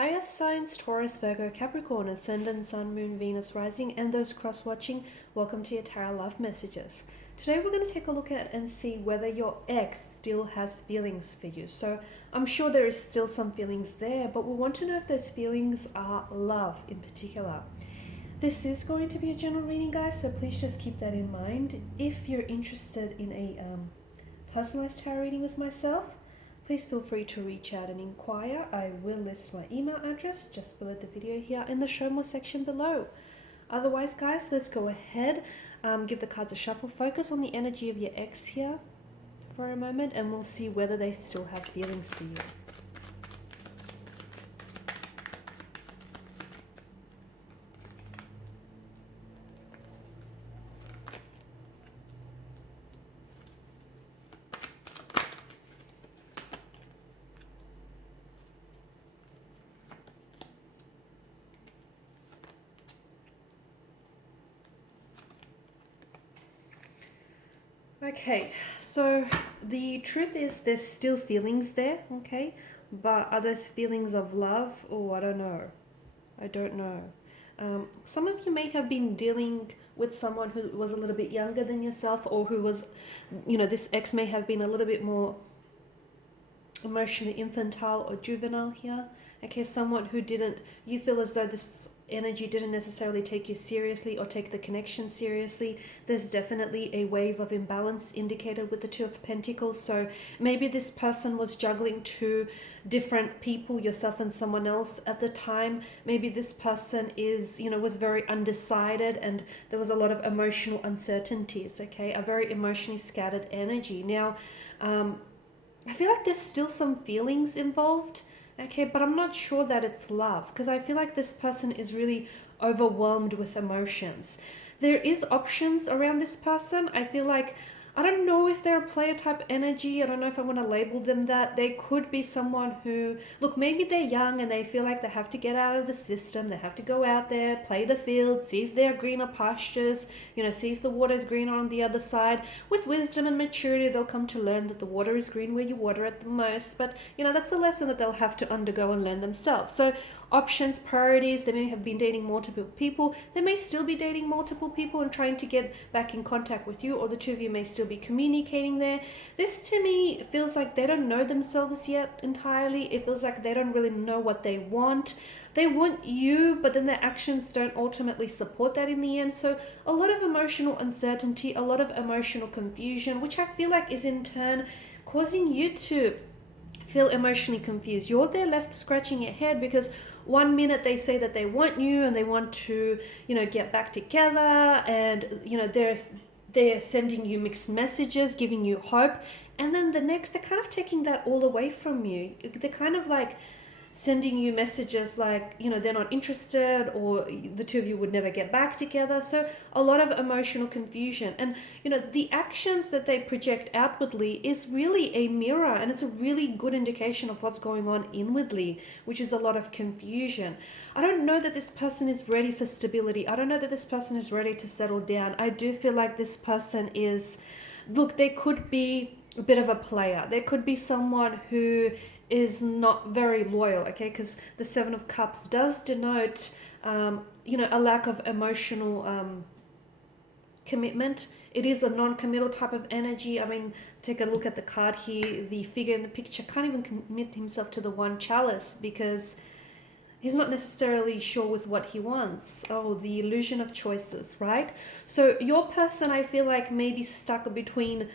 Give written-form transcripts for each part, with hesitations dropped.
Hi Earth signs, Taurus, Virgo, Capricorn, Ascendant, Sun, Moon, Venus, Rising, and those cross-watching, welcome to your Tarot Love Messages. Today we're going to take a look at and see whether your ex still has feelings for you. So I'm sure there is still some feelings there, but we want to know if those feelings are love in particular. This is going to be a general reading, guys, so please just keep that in mind. If you're interested in a personalized tarot reading with myself, please feel free to reach out and inquire. I will list my email address just below the video here in the show more section below. Otherwise, guys, let's go ahead, give the cards a shuffle, focus on the energy of your ex here for a moment, and we'll see whether they still have feelings for you. Okay, so the truth is there's still feelings there, okay? But are those feelings of love? Oh, I don't know. I don't know. Some of you may have been dealing with someone who was a little bit younger than yourself, or who was, this ex may have been a little bit more emotionally infantile or juvenile here. Okay, someone who you feel as though this energy didn't necessarily take you seriously or take the connection seriously. There's definitely a wave of imbalance indicated with the Two of Pentacles. So maybe this person was juggling two different people, yourself and someone else at the time. Maybe this person was very undecided, and there was a lot of emotional uncertainties, okay? A very emotionally scattered energy. Now, I feel like there's still some feelings involved, okay, but I'm not sure that it's love, because I feel like this person is really overwhelmed with emotions. There is options around this person. I feel like, I don't know if they're a player type energy. I don't know if I want to label them that. They could be someone who, look, maybe they're young and they feel like they have to get out of the system. They have to go out there, play the field, see if there are greener pastures, see if the water is greener on the other side. With wisdom and maturity, they'll come to learn that the water is green where you water it the most. But, that's a lesson that they'll have to undergo and learn themselves. So options, priorities, they may have been dating multiple people. They may still be dating multiple people and trying to get back in contact with you, or the two of you may still be communicating there. This to me feels like they don't know themselves yet entirely. It feels like they don't really know what they want. They want you, but then their actions don't ultimately support that in the end. So a lot of emotional uncertainty, a lot of emotional confusion, which I feel like is in turn causing you to feel emotionally confused. You're there left scratching your head, because one minute they say that they want you and they want to, get back together, and, they're sending you mixed messages, giving you hope. And then the next, they're kind of taking that all away from you. They're kind of like sending you messages like, they're not interested, or the two of you would never get back together. So a lot of emotional confusion. And, the actions that they project outwardly is really a mirror, and it's a really good indication of what's going on inwardly, which is a lot of confusion. I don't know that this person is ready for stability. I don't know that this person is ready to settle down. I do feel like this person is, look, they could be a bit of a player. There could be someone who is not very loyal, okay? Because the Seven of Cups does denote, a lack of emotional commitment. It is a non-committal type of energy. I mean, take a look at the card here. The figure in the picture can't even commit himself to the one chalice, because he's not necessarily sure with what he wants. Oh, the illusion of choices, right? So your person, I feel like, may be stuck between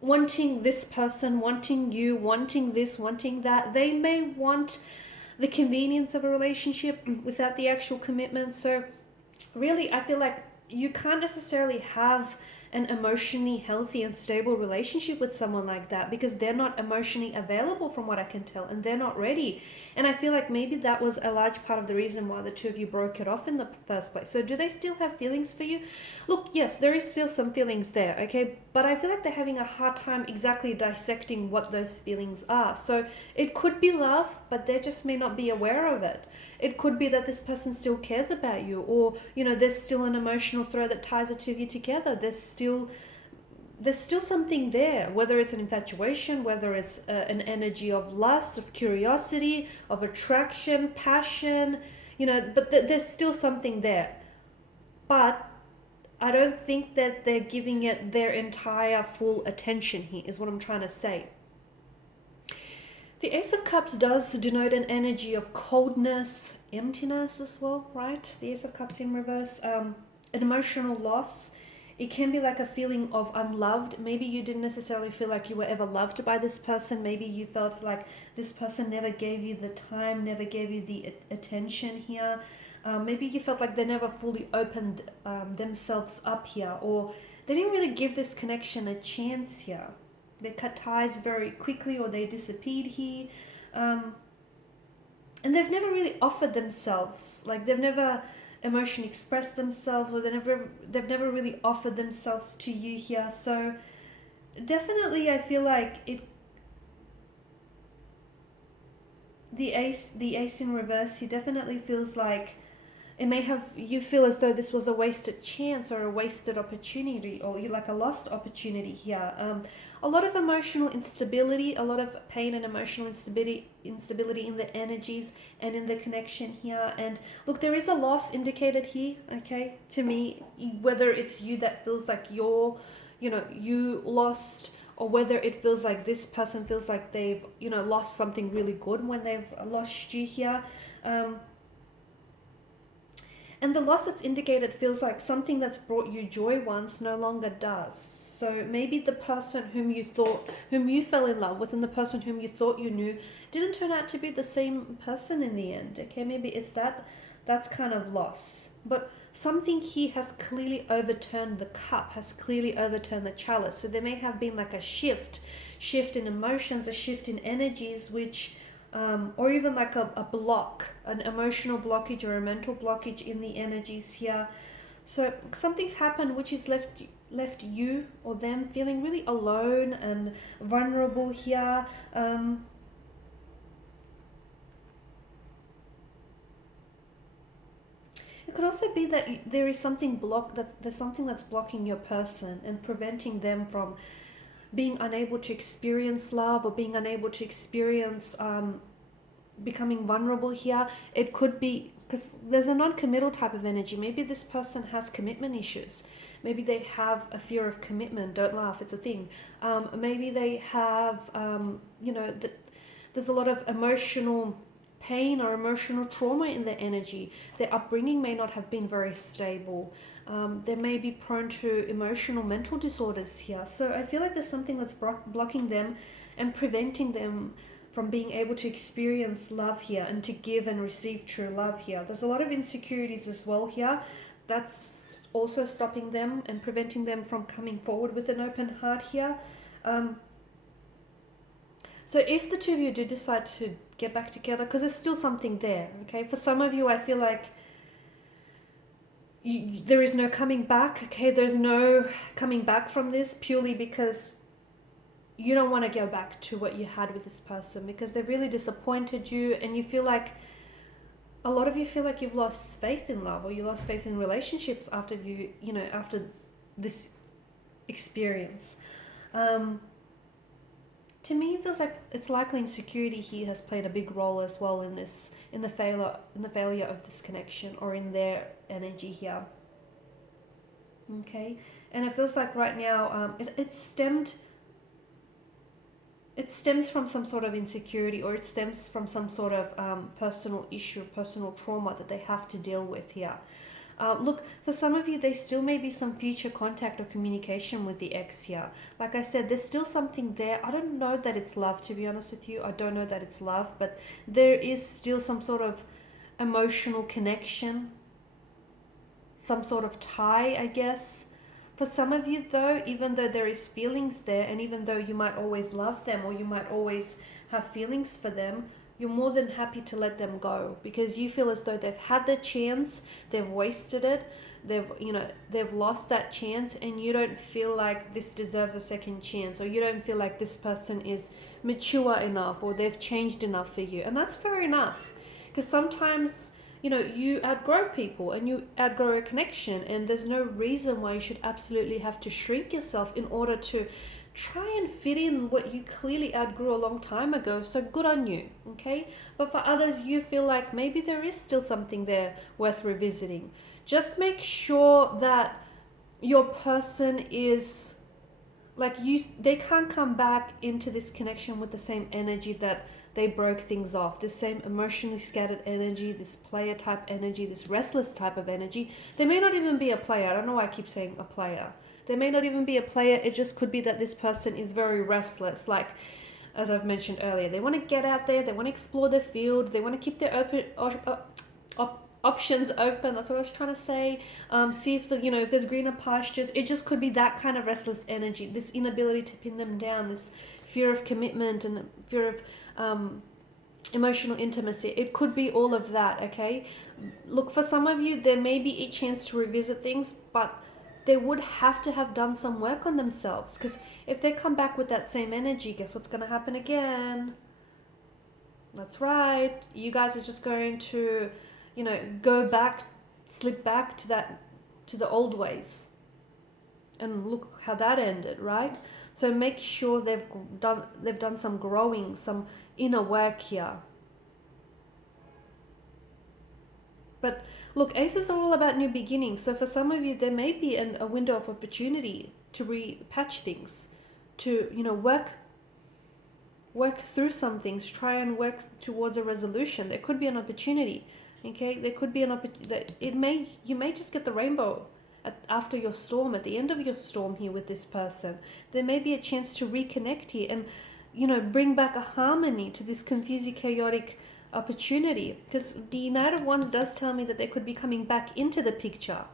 wanting this person, wanting you, wanting this, wanting that. They may want the convenience of a relationship without the actual commitment. So really, I feel like you can't necessarily have an emotionally healthy and stable relationship with someone like that, because they're not emotionally available, from what I can tell, and they're not ready. And I feel like maybe that was a large part of the reason why the two of you broke it off in the first place. So do they still have feelings for you? Look, yes, there is still some feelings there, okay? But I feel like they're having a hard time exactly dissecting what those feelings are. So it could be love, but they just may not be aware of it. It could be that this person still cares about you, or, there's still an emotional thread that ties the two of you together. There's still there's still something there, whether it's an infatuation, whether it's an energy of lust, of curiosity, of attraction, passion, but there's still something there. But I don't think that they're giving it their entire full attention here, is what I'm trying to say. The Ace of Cups does denote an energy of coldness, emptiness as well, right? The Ace of Cups in reverse, an emotional loss. It can be like a feeling of unloved. Maybe you didn't necessarily feel like you were ever loved by this person. Maybe you felt like this person never gave you the time, never gave you the attention here. Maybe you felt like they never fully opened themselves up here, or they didn't really give this connection a chance here. They cut ties very quickly, or they disappeared here. And they've never really offered themselves. Like they've never emotionally expressed themselves, or they've never really offered themselves to you here. So definitely I feel like the ace in reverse, he definitely feels like it may have, you feel as though this was a wasted chance or a wasted opportunity, or like a lost opportunity here. A lot of emotional instability, a lot of pain and emotional instability in the energies and in the connection here. And look, there is a loss indicated here, okay, to me, whether it's you that feels like you lost, or whether it feels like this person feels like they've, lost something really good when they've lost you here. And the loss that's indicated feels like something that's brought you joy once no longer does. So maybe the person whom you fell in love with, and the person whom you thought you knew didn't turn out to be the same person in the end. Okay, maybe it's that's kind of loss. But something here has clearly overturned the cup, has clearly overturned the chalice. So there may have been like a shift in emotions, a shift in energies, which or even like a block, an emotional blockage or a mental blockage in the energies here. So something's happened which has left you or them feeling really alone and vulnerable here. It could also be that there is something there's something that's blocking your person and preventing them from being unable to experience love, or being unable to experience becoming vulnerable here. It could be because there's a non-committal type of energy. Maybe this person has commitment issues. Maybe they have a fear of commitment. Don't laugh, it's a thing. Maybe they have, there's a lot of emotional pain or emotional trauma in their energy. Their upbringing may not have been very stable. They may be prone to emotional mental disorders here. So I feel like there's something that's blocking them and preventing them from being able to experience love here and to give and receive true love here. There's a lot of insecurities as well here. That's also stopping them and preventing them from coming forward with an open heart here. So if the two of you do decide to get back together, because there's still something there, okay? For some of you, I feel like there is no coming back, okay? There's no coming back from this, purely because you don't want to go back to what you had with this person, because they really disappointed you, and you feel like, a lot of you feel like you've lost faith in love, or you lost faith in relationships after after this experience. To me, it feels like it's likely insecurity here has played a big role as well in the failure of this connection, or in their energy here. Okay, and it feels like right now it stems from some sort of insecurity, or it stems from some sort of personal issue, personal trauma that they have to deal with here. Look, for some of you, there still may be some future contact or communication with the ex here. Like I said, there's still something there. I don't know that it's love, to be honest with you. I don't know that it's love, but there is still some sort of emotional connection, some sort of tie, I guess. For some of you though, even though there is feelings there, and even though you might always love them, or you might always have feelings for them, you're more than happy to let them go, because you feel as though they've had their chance, they've wasted it, they've lost that chance, and you don't feel like this deserves a second chance, or you don't feel like this person is mature enough, or they've changed enough for you. And that's fair enough, because sometimes you know, you outgrow people and you outgrow a connection, and there's no reason why you should absolutely have to shrink yourself in order to try and fit in what you clearly outgrew a long time ago. So good on you, okay? But for others, you feel like maybe there is still something there worth revisiting. Just make sure that your person is like you, they can't come back into this connection with the same energy that they broke things off, this same emotionally scattered energy, this player type energy, this restless type of energy. They may not even be a player. I don't know why I keep saying a player. They may not even be a player. It just could be that this person is very restless. Like, as I've mentioned earlier, they want to get out there, they want to explore the field, they want to keep their options open. That's what I was trying to say. See if if there's greener pastures. It just could be that kind of restless energy, this inability to pin them down, this fear of commitment and fear of emotional intimacy. It could be all of that, okay? Look, for some of you, there may be a chance to revisit things, but they would have to have done some work on themselves, because if they come back with that same energy, guess what's going to happen again? That's right. You guys are just going to, go back, slip back to the old ways. And look how that ended, right? So make sure they've done some growing, some inner work here. But look, aces are all about new beginnings. So for some of you, there may be a window of opportunity to repatch things, to work through some things, try and work towards a resolution. There could be an opportunity. Okay, there could be an opportunity. You may just get the rainbow after your storm, at the end of your storm here with this person. There may be a chance to reconnect here and bring back a harmony to this confusing, chaotic opportunity, because the Knight of Wands does tell me that they could be coming back into the picture,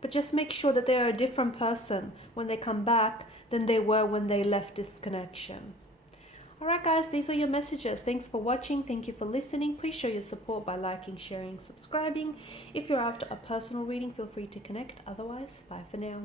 but just make sure that they're a different person when they come back than they were when they left this connection. Alright guys, these are your messages. Thanks for watching. Thank you for listening. Please show your support by liking, sharing, subscribing. If you're after a personal reading, feel free to connect. Otherwise, bye for now.